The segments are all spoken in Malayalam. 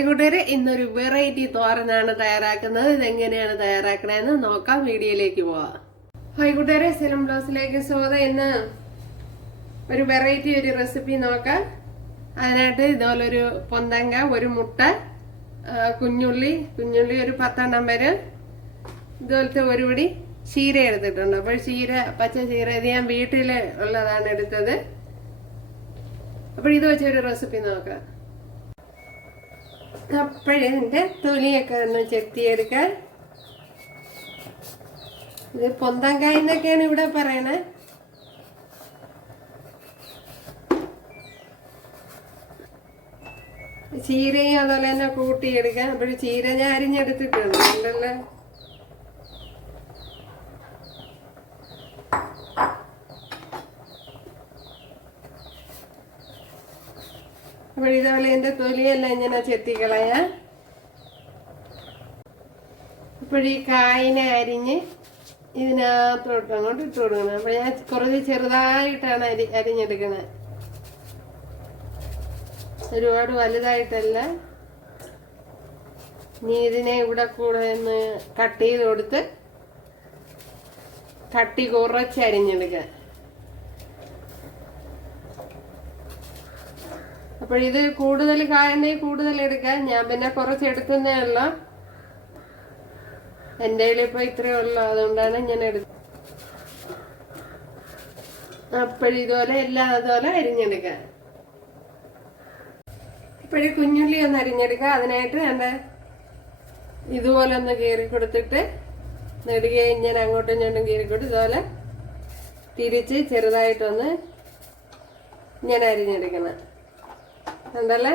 ഹായ് കൂട്ടുകാരെ ഇന്നൊരു വെറൈറ്റി തോരനാണ് തയ്യാറാക്കുന്നത്. ഇതെങ്ങനെയാണ് തയ്യാറാക്കണതെന്ന് നോക്കാം. വീഡിയോയിലേക്ക് പോവാം. ഹായ് കൂട്ടുകാരെ സിനിമ ബ്ലൗസിലേക്ക് സ്വാഗതം. ഇന്ന് ഒരു വെറൈറ്റി ഒരു റെസിപ്പി നോക്കാം. അതിനായിട്ട് ഇതുപോലെ ഒരു പൊന്തങ്ക ഒരു മുട്ട കുഞ്ഞുള്ളി കുഞ്ഞുള്ളി ഒരു പത്തെണ്ണം വരെ. ഇതുപോലത്തെ ഒരു പിടി ചീര എടുത്തിട്ടുണ്ട്. അപ്പോൾ ചീര പച്ച ചീര ഇത് ഞാൻ വീട്ടിൽ ഉള്ളതാണ് എടുത്തത്. അപ്പോൾ ഇത് വെച്ചൊരു റെസിപ്പി നോക്കാം. അപ്പോഴതിന്റെ തൊലിയൊക്കെ ഒന്ന് ചെത്തിയെടുക്കാൻ. ഇത് പൊന്തങ്കായ എന്നൊക്കെയാണ് ഇവിടെ പറയണേ. ചീരയും അതുപോലെ തന്നെ കൂട്ടിയെടുക്കാം അപ്പോൾ ചീര ഞാൻ അരിഞ്ഞെടുത്തിട്ടുണ്ട്. ഉണ്ടല്ലോ അപ്പോൾ ഇതേപോലെ എന്റെ തൊലിയെല്ലാം ഇങ്ങനെ ചെത്തിക്കളയാം അപ്പോൾ ഈ കായിനെ അരിഞ്ഞ് ഇതിനകത്തോട്ട് അങ്ങോട്ട് ഇട്ട് കൊടുക്കണം. അപ്പോൾ ഞാൻ കുറച്ച് ചെറുതായിട്ടാണ് അരി അരിഞ്ഞെടുക്കുന്നത് ഒരുപാട് വലുതായിട്ടല്ല. നീ ഇതിനെ ഇവിടെ കൂടെ ഒന്ന് കട്ട് ചെയ്ത് കൊടുത്ത് കട്ടി കുറച്ച് അരിഞ്ഞെടുക്കുക അപ്പോൾ ഇത് കൂടുതൽ കായനെ കൂടുതൽ എടുക്കാൻ ഞാൻ പിന്നെ കുറച്ച് എടുക്കുന്നേ ഉള്ളൂ. എന്റെ കയ്യിൽ ഇപ്പൊ ഇത്രയേ ഉള്ളൂ. അതുകൊണ്ടാണ് ഞാൻ എടുക്കുന്നത് അപ്പോഴിതുപോലെ എല്ലാം അതുപോലെ അരിഞ്ഞെടുക്കുക. ഇപ്പോഴും കുഞ്ഞുള്ളി ഒന്ന് അരിഞ്ഞെടുക്കുക. അതിനായിട്ട് ഞാൻ ഇതുപോലെ ഒന്ന് കീറി കൊടുത്തിട്ട് നെടുകെ ഞാൻ അങ്ങോട്ടും ഇങ്ങോട്ടും കീറി കൊടുത്ത് ഇതുപോലെ തിരിച്ച് ചെറുതായിട്ടൊന്ന് ഞാൻ അരിഞ്ഞെടുക്കണം. ഉണ്ടല്ലേ?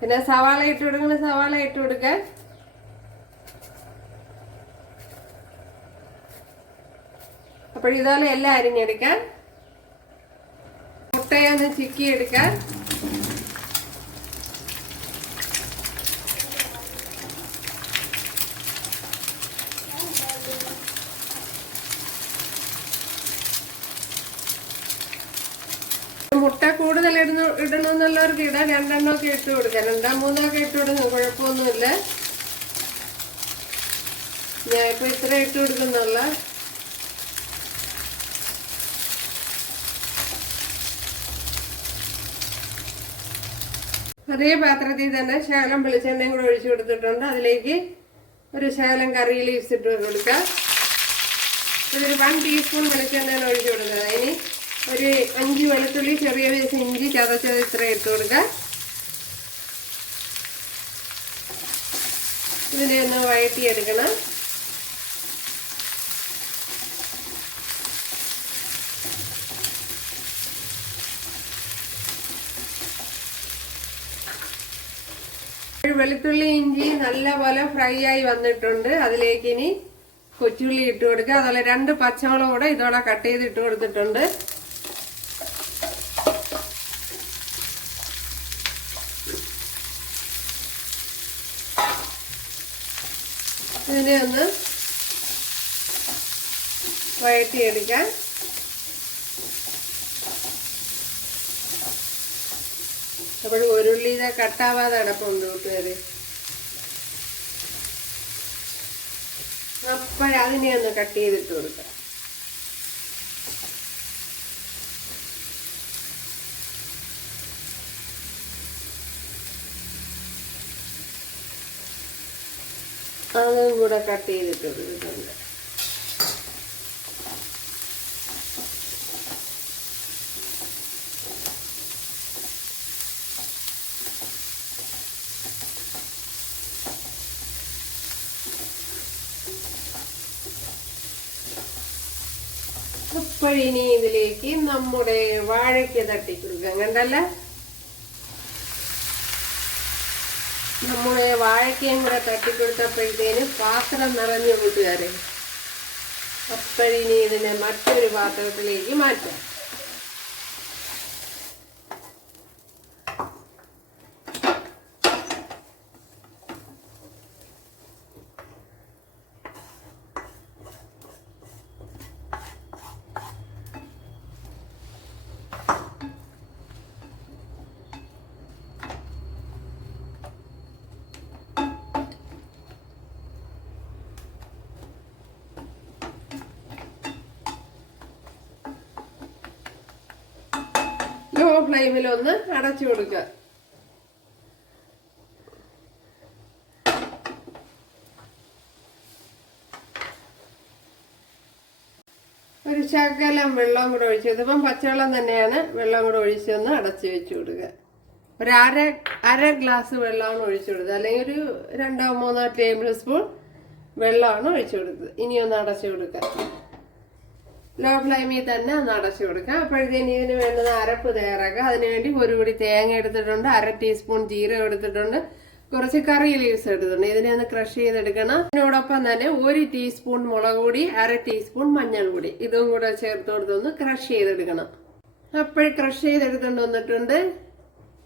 പിന്നെ സവാള ഇട്ട് കൊടുക്കണ സവാള ഇട്ട് കൊടുക്ക. അപ്പോൾ ഇതുപോലെ എല്ലാം അരിഞ്ഞെടുക്കാൻ. മുട്ടയൊന്ന് ചിക്കി എടുക്കാൻ മുട്ട കൂടുതൽ ഇടുന്നു ഇടണമെന്നുള്ളവർക്ക് ഇടാം രണ്ടെണ്ണമൊക്കെ ഇട്ട് കൊടുക്കാം. രണ്ടാം മൂന്നൊക്കെ ഇട്ട് കൊടുക്കും. കുഴപ്പമൊന്നുമില്ല. ഇപ്പൊ ഇത്ര ഇട്ട് കൊടുക്കുന്നുള്ള. അതേ പാത്രത്തിൽ തന്നെ ശകലം വെളിച്ചെണ്ണയും കൂടെ ഒഴിച്ചു കൊടുത്തിട്ടുണ്ട്. അതിലേക്ക് ഒരു ശകലം കറി ലീവ്സ് ഇട്ട് കൊടുക്കാം. ഇതൊരു വൺ ടീസ്പൂൺ വെളിച്ചെണ്ണയാണ് ഒഴിച്ചു കൊടുക്കുക അതിന് ഒരു അഞ്ച് വെളുത്തുള്ളി ചെറിയ പീസ് ഇഞ്ചി ചതച്ചത് ഇത്ര ഇട്ട് കൊടുക്കുക ഇതിനെ ഒന്ന് വഴറ്റിയെടുക്കണം. വെളുത്തുള്ളി ഇഞ്ചി നല്ലപോലെ ഫ്രൈ ആയി വന്നിട്ടുണ്ട്. അതിലേക്ക് ഇനി കൊച്ചുള്ളി ഇട്ട് കൊടുക്കുക അതുപോലെ രണ്ട് പച്ചമുളക് കൂടെ ഇതോടെ കട്ട് ചെയ്ത് ഇട്ട് കൊടുത്തിട്ടുണ്ട്. ഇതിനെ ഒന്ന് വഴറ്റിയെടുക്കാം. അപ്പോൾ ഒരുള്ളിയുടെ കട്ടാവാതെ അടപ്പുണ്ട് കൂട്ടുകാര്. അപ്പോഴതിനെ ഒന്ന് കട്ട് ചെയ്തിട്ട് കൊടുക്കാം. അതും കൂടെ കട്ട് ചെയ്തിട്ടുണ്ട് ഇതുണ്ട്. അപ്പോഴിനി ഇതിലേക്ക് നമ്മുടെ വാഴയ്ക്ക് തട്ടിക്കൊടുക്കാം. കണ്ടല്ല? നമ്മുടെ വാഴയ്ക്കയും കൂടെ തട്ടിക്കൊടുത്തപ്പോഴത്തേന് പാത്രം നിറഞ്ഞു കൂട്ടുകാരെ അപ്പോഴിനി ഇതിനെ മറ്റൊരു പാത്രത്തിലേക്ക് മാറ്റാം. ലോ ഫ്ലെയിമിൽ ഒന്ന് അടച്ചു കൊടുക്കുക. ഒരു ശകലം വെള്ളം കൂടെ ഒഴിച്ചു ഇതിപ്പം പച്ചവെള്ളം തന്നെയാണ്. വെള്ളം കൂടെ ഒഴിച്ചൊന്ന് അടച്ചു വെച്ചു കൊടുക്കുക. ഒരു അര അര ഗ്ലാസ് വെള്ളമാണ് ഒഴിച്ചു കൊടുത്തത് അല്ലെങ്കിൽ ഒരു രണ്ടോ മൂന്നോ ടേബിൾ സ്പൂൺ വെള്ളമാണ് ഒഴിച്ചു കൊടുത്തത് ഇനിയൊന്ന് അടച്ചു കൊടുക്കുക. ലോ ഫ്ലെയിമിൽ തന്നെ ഒന്ന് അടച്ചു കൊടുക്കാം. അപ്പോഴത്തേന് ഇതിന് വേണ്ടുന്ന അരപ്പ് തയ്യാറാക്കുക. അതിനുവേണ്ടി ഒരു കൂടി തേങ്ങ എടുത്തിട്ടുണ്ട്. അര ടീസ്പൂൺ ജീരകം എടുത്തിട്ടുണ്ട്. കുറച്ച് കറി ലീവ്സ് എടുത്തിട്ടുണ്ട്. ഇതിനെ ഒന്ന് ക്രഷ് ചെയ്തെടുക്കണം. അതിനോടൊപ്പം തന്നെ ഒരു ടീസ്പൂൺ മുളക് പൊടി അര ടീസ്പൂൺ മഞ്ഞൾ പൊടി. ഇതും കൂടെ ചേർത്ത് കൊടുത്തൊന്ന് ക്രഷ് ചെയ്തെടുക്കണം. അപ്പോൾ ക്രഷ് ചെയ്തെടുത്തുകൊണ്ട് വന്നിട്ടുണ്ട്.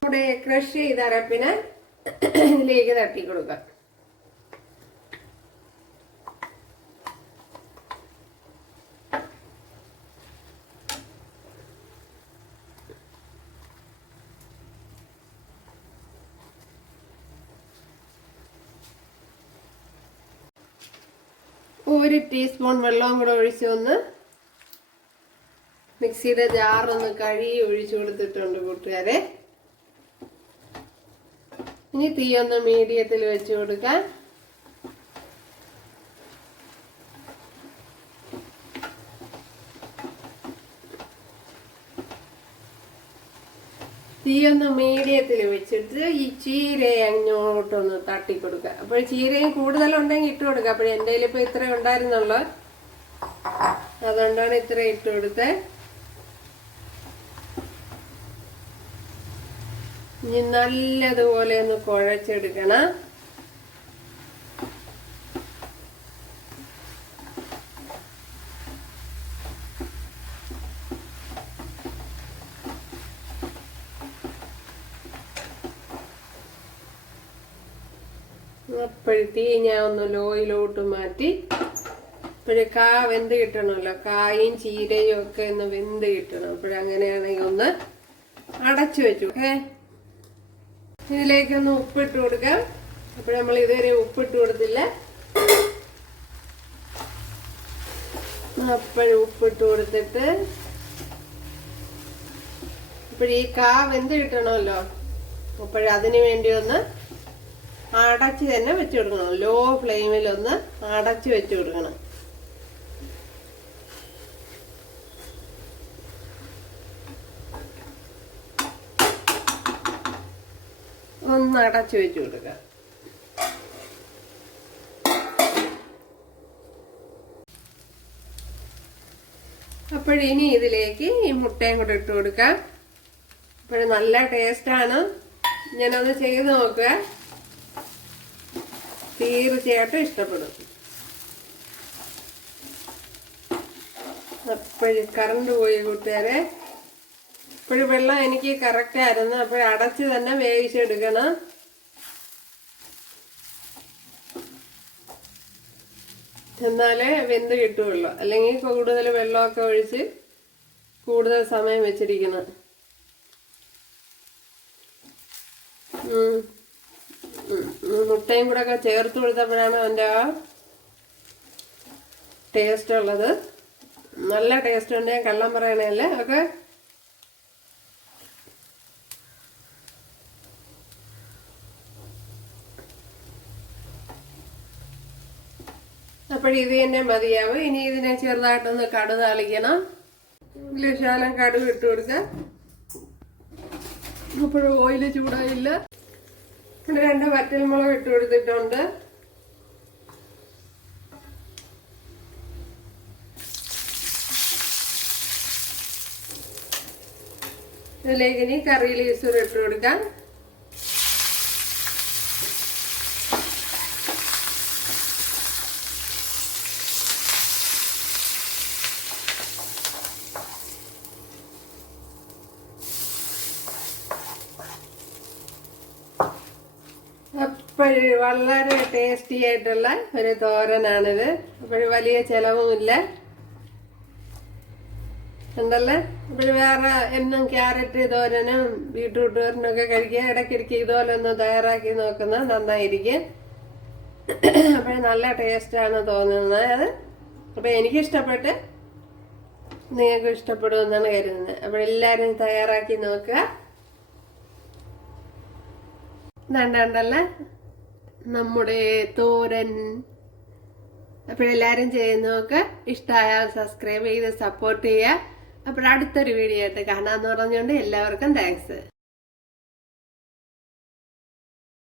നമ്മുടെ ക്രഷ് ചെയ്ത അരപ്പിനെ ഇതിലേക്ക് തട്ടി കൊടുക്കാം. ഒരു ടീസ്പൂൺ വെള്ളവും കൂടെ ഒഴിച്ച് ഒന്ന് മിക്സിയുടെ ജാറൊന്ന് കഴുകി ഒഴിച്ചു കൊടുത്തിട്ടുണ്ട് കൂട്ടുകാരെ. ഇനി തീ ഒന്ന് മീഡിയത്തിൽ വെച്ച് കൊടുക്കാൻ തീ ഒന്ന് മീഡിയത്തിൽ വെച്ചിട്ട് ഈ ചീരയെ അങ്ങോട്ടൊന്ന് തട്ടി കൊടുക്കുക അപ്പോൾ ചീരയും കൂടുതലുണ്ടെങ്കിൽ ഇട്ട് കൊടുക്കുക. അപ്പോൾ എന്റെ ഇപ്പോൾ ഇത്ര ഉണ്ടായിരുന്നുള്ളൂ. അതുകൊണ്ടാണ് ഇത്ര ഇട്ട് കൊടുത്തത് ഇനി നല്ലതുപോലെ ഒന്ന് കുഴച്ചെടുക്കണം. അപ്പോഴത്തീ ഞാൻ ഒന്ന് ലോയിലോട്ട് മാറ്റി. അപ്പോഴേ കാ വെന്ത് കിട്ടണമല്ലോ. കായും ചീരയും ഒക്കെ ഒന്ന് വെന്ത് കിട്ടണം. അപ്പോഴങ്ങനെയാണെങ്കിൽ ഒന്ന് അടച്ചു വെച്ചു. ഏ? ഇതിലേക്കൊന്ന് ഉപ്പിട്ട് കൊടുക്കാം. അപ്പോൾ നമ്മൾ ഇതുവരെ ഉപ്പിട്ട് കൊടുത്തില്ല. അപ്പോഴും ഉപ്പിട്ട് കൊടുത്തിട്ട് അപ്പോഴീ കാ വെന്ത് കിട്ടണമല്ലോ. അപ്പോഴതിന് വേണ്ടി ഒന്ന് അടച്ച് തന്നെ വെച്ച് കൊടുക്കണം. ലോ ഫ്ലെയിമിൽ ഒന്ന് അടച്ച് വെച്ച് കൊടുക്കണം. ഒന്ന് അടച്ച് വെച്ച് കൊടുക്കുക അപ്പോഴിനി ഇതിലേക്ക് ഈ മുട്ടയും കൂടെ ഇട്ട് കൊടുക്കാം. അപ്പോൾ നല്ല ടേസ്റ്റാണ് ഞാനത് ചെയ്ത് നോക്കുക തീർച്ചയായിട്ടും ഇഷ്ടപ്പെടും. അപ്പോഴും കറണ്ട് പോയി കൂട്ടുകാരെ. ഇപ്പോഴും വെള്ളം എനിക്ക് കറക്റ്റ് ആയിരുന്നു. അപ്പോൾ അടച്ച് തന്നെ വേവിച്ചെടുക്കണം. എന്നാലേ വെന്ത് കിട്ടുകയുള്ളൂ. അല്ലെങ്കിൽ കൂടുതൽ വെള്ളമൊക്കെ ഒഴിച്ച് കൂടുതൽ സമയം വെച്ചിരിക്കണം. മുട്ടയും കൂടെ ഒക്കെ ചേർത്ത് കൊടുത്തപ്പോഴാണ് അതിന്റെ ആ ടേസ്റ്റ് ഉള്ളത്. നല്ല ടേസ്റ്റ് ഉണ്ട്. ഞാൻ കള്ളം പറയണല്ലേ ഒക്കെ അപ്പോൾ ഇത് തന്നെ മതിയാവും. ഇനി ഇതിനെ ചെറുതായിട്ടൊന്ന് കടു താളിക്കണം. ശാലം കടുക് ഇട്ട് കൊടുക്കാം. അപ്പോഴും ഓയിൽ ചൂടായില്ല. ഇവിടെ രണ്ട് വറ്റൽമുളക് ഇട്ട് കൊടുത്തിട്ടുണ്ട്. ഇതിലേക്ക് ഇനി കറി ഈസൂർ ഇട്ട് കൊടുക്കാം. അപ്പോഴ് വളരെ ടേസ്റ്റി ആയിട്ടുള്ള ഒരു തോരനാണിത്. അപ്പോൾ വലിയ ചിലവുമില്ല. ഉണ്ടല്ലേ? ഇപ്പോഴും വേറെ എന്നും ക്യാരറ്റ് തോരനും ബീട്രൂട്ട് തോരനൊക്കെ കഴിക്കുക. ഇടയ്ക്കിടയ്ക്ക് ഇതുപോലെ ഒന്ന് തയ്യാറാക്കി നോക്കുന്നത് നന്നായിരിക്കും. അപ്പോൾ നല്ല ടേസ്റ്റാണ് തോന്നുന്നത്. അത് അപ്പോൾ എനിക്കിഷ്ടപ്പെട്ട് നിങ്ങൾക്ക് ഇഷ്ടപ്പെടുമെന്നാണ് കരുതുന്നത്. അപ്പോൾ എല്ലാവരും തയ്യാറാക്കി നോക്കുക. ഇതാണ്ടല്ലേ നമ്മുടെ തോരൻ. അപ്പോഴെല്ലാവരും ചെയ്യുന്നതൊക്കെ ഇഷ്ടമായാൽ സബ്സ്ക്രൈബ് ചെയ്ത് സപ്പോർട്ട് ചെയ്യുക. അപ്പോൾ അടുത്തൊരു വീഡിയോ ആയിട്ട് കാണാമെന്ന് പറഞ്ഞുകൊണ്ട് എല്ലാവർക്കും താങ്ക്സ്